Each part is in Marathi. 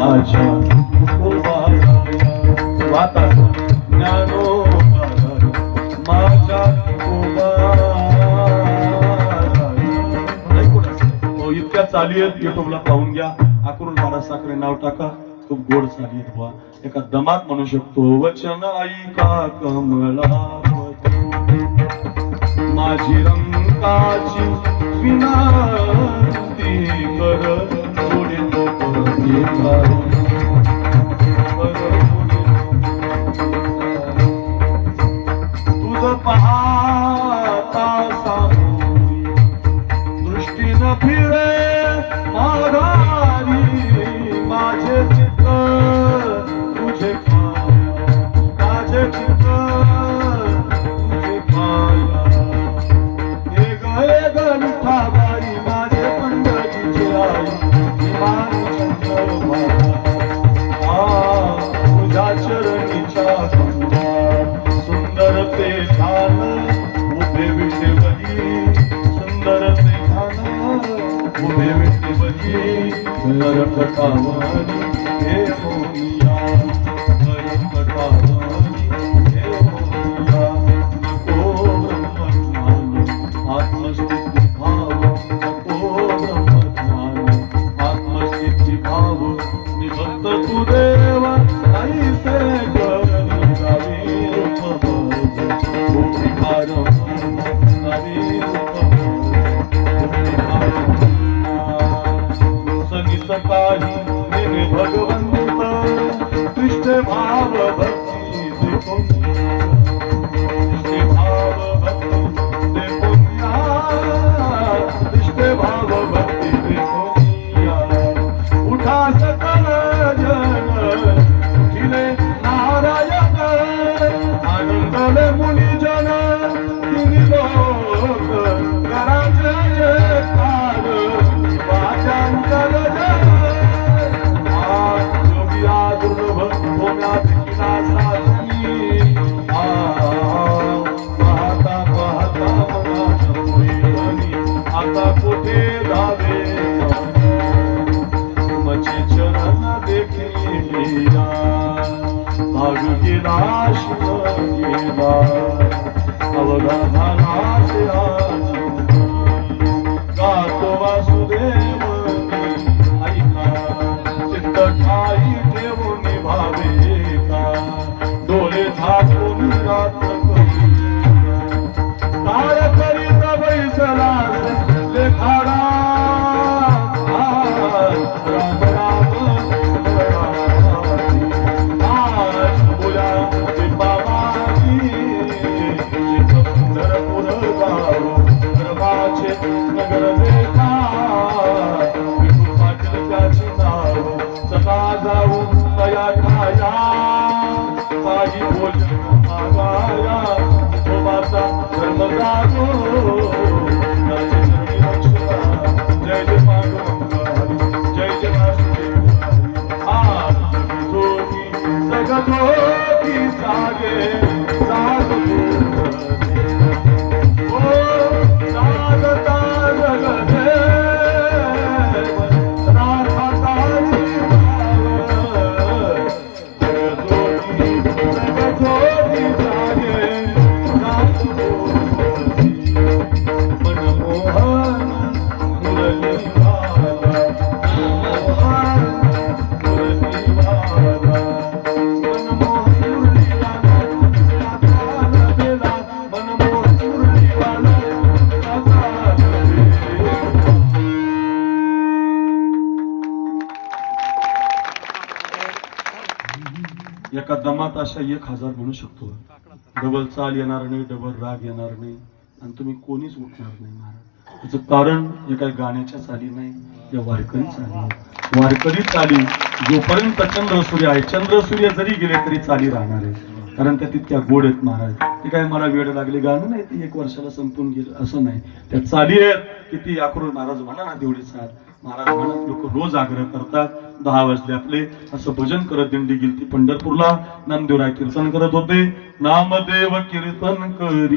माझ्या वाता माझ्या इतक्या चाली आहेत युट्यूबला पाहून घ्या. अकरून महाराज साखरे नाव टाका. खूप गोड चाली आहेत बुवा. एका दमात म्हणू शकतो वचन ऐका कमला माझी रंगाची विनंती करत लोकं ਰੰਗ ਭਾਵਾਂ ਇਹ ਮੋਹੀ আছে চরণ দেখি মেরা ভাগ গিলাস গিলা অবধানা সে চিত্ত ঠাই দেব নিভাবে। काही भोजन मागाया एका दमात अशा एक हजार म्हणू शकतो. डबल चाल येणार नाही डबल राग येणार नाही. आणि तुम्ही कोणीच उठणार नाही महाराज. त्याचं कारण हे काही गाण्याच्या चाली नाही या वारकरी चाली वारकरी चाली जोपर्यंत चंद्र सूर्य आहे चंद्र सूर्य जरी गेले तरी चाली राहणार आहे. कारण त्या तितक्या गोड आहेत महाराज. ते काय मला वेळ लागली गाणं नाही ते एक वर्षाला संपून गेलं असं नाही. त्या चाली आहेत किती आक्रोश महाराज म्हणा ना तेवढी साथ महाराज म्हणत लोक रोज आग्रह करतात दहा वाजले आपले असं भजन करत दिंडी गेली पंढरपूरला. नामदेवराय कीर्तन करत होते. नामदेव कीर्तन करी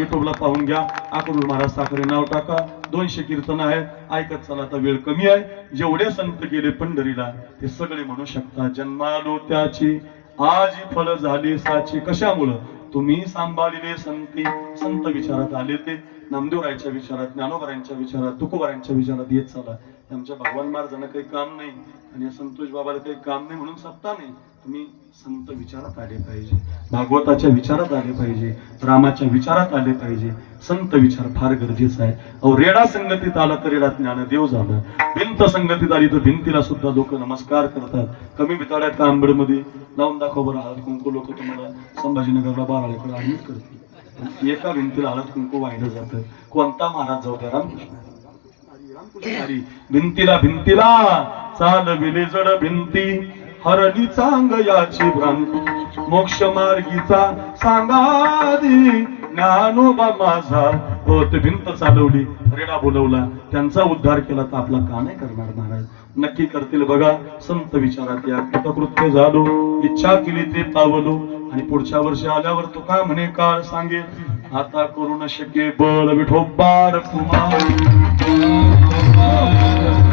युट्यूबला पाहून घ्या. अकरूर महाराज साखरे नाव टाका. दोनशे कीर्तन आहेत. ऐकत चला आता वेळ कमी आहे. जेवढे संत गेले पंढरीला ते सगळे म्हणू शकता जन्मालो त्याची आज फळ झाली साची. कशामुळं? तुम्ही सांभाळिले संती. संत विचारात आले ते. नामदेवरायांच्या विचारात ज्ञानोबरायांच्या विचारात तुकोबरायांच्या विचारात येत चला. आमच्या भगवान महाराजांना काही काम नाही आणि या संतोष बाबाला काही काम नाही म्हणून सत्ता नाही. तुम्ही संत विचारात आले पाहिजे. भागवताच्या विचारात आले पाहिजे. रामाच्या विचारात आले पाहिजे. संत विचार फार गरजेचा आहे. अहो रेडा संगतीत आला तर रेडा ज्ञानदेव झालं. भिंत संगतीत आली तर भिंतीला सुद्धा लोक नमस्कार करतात. कमी बिताड्यात का आंबडमध्ये लावून दाखव बरं हळद कुंकू लोक तुम्हाला संभाजीनगरला बाराळेकडे आम्हीच करतील. एका भिंतीला हळद कुंकू वाहिलं जातं. कोणता महाराज जाऊ द्या रामकृष्ण. भिंतीला भिंतीला चालविले जड भिंती. हरली चांग याची भ्रांती मोक्ष मार्गीचा सांगादी. ज्ञानोबा माझा हो ते भिंत चालवली रेडा बोलवला. त्यांचा उद्धार केला तर आपला का नाही करणार महाराज? नक्की करतील बघा. संत विचारात या. कृतकृत्य झालो इच्छा केली ते पावलो. आणि पुढच्या वर्षी आल्यावर तू काय म्हणे काळ सांगेल? आता करू न शके बळ विठोबार कुमार. Deus.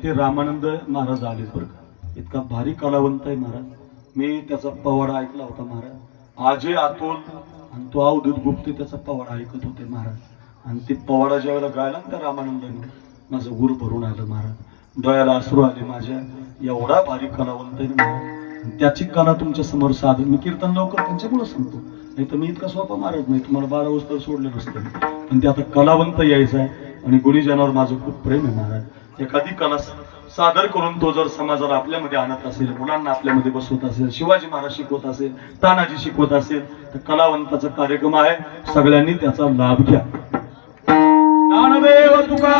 तिथे रामानंद महाराज आले बरं का. इतका भारी कलावंत आहे महाराज. मी त्याचा पवाडा ऐकला होता महाराज. आजे आतोल आणि तो अवधूत गुप्ते त्याचा पवाडा ऐकत होते महाराज. आणि ते पवाडा ज्यावेळेला गायला त्या रामानंदाने माझं गुर भरून आलं महाराज. डोळ्याला अश्रू आले माझ्या. एवढा भारी कलावंत आहे महाराज. त्याची कला तुमच्यासमोर साधन. मी कीर्तन लवकर त्यांच्यामुळे सांगतो. नाही तर मी इतका सोपा महाराज नाही. तुम्हाला बारा वाजता सोडलं नसतं पण ते आता कलावंत यायचं आहे. आणि गुणीजनावर माझं खूप प्रेम आहे महाराज. एखादी कला सादर करून तो जर समाजाला आपल्यामध्ये आणत असेल मुलांना आपल्यामध्ये बसवत असेल शिवाजी महाराज शिकवत असेल तानाजी शिकवत असेल तर कलावंताचा कार्यक्रम आहे. सगळ्यांनी त्याचा लाभ घ्या. ज्ञानदेव तुका